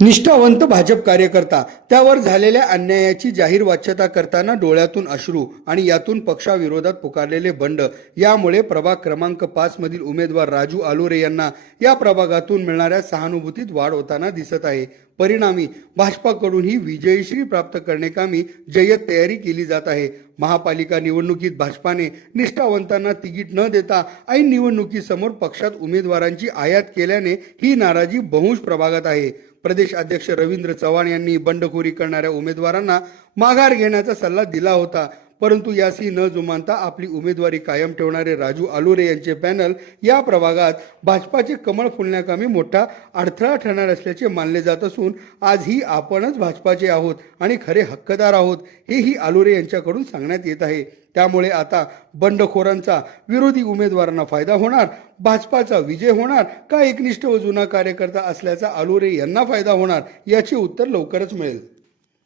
निष्ठावंत भाजप कार्यकर्ता त्यावर झालेल्या अन्यायाची जाहीर वाच्यता करताना डोळ्यातून अश्रू आणि यातून पक्षाविरोधात पुकारलेले बंड यामुळे प्रभाग क्रमांक 5 मधील उमेदवार राजू आलोरे यांना या प्रभागातून मिळणाऱ्या सहानुभूतीत वाढ होताना दिसत आहे। परिणामी भाजपाकडूनही विजयश्री प्राप्त करण्याकामी जय्यत तयारी केली जात आहे। महापालिका निवडणुकीत भाजपाने निष्ठावंतांना तिकीट न देता ऐन निवडणुकीसमोर पक्षात उमेदवारांची आयात केल्याने ही नाराजी बहुश प्रभागात आहे। प्रदेश अध्यक्ष रवींद्र चव्हाण यांनी बंडखोरी करणाऱ्या उमेदवारांना माघार घेण्याचा सल्ला दिला होता, परंतु यासी न जुमानता आपली उमेदवारी कायम ठेवणारे राजू आलोरे यांचे पॅनल या प्रभागात भाजपाचे कमळ फुलण्याकामी मोठा अडथळा ठरणार असल्याचे मानले जात असून आजही आपणच भाजपाचे आहोत आणि खरे हक्कदार आहोत हेही आलोरे यांच्याकडून सांगण्यात येत आहे। त्यामुळे आता बंडखोरांचा विरोधी उमेदवारांना फायदा होणार, भाजपाचा विजय होणार का एकनिष्ठ व जुना कार्यकर्ता असल्याचा आलोरे यांना फायदा होणार याचे उत्तर लवकरच मिळेल।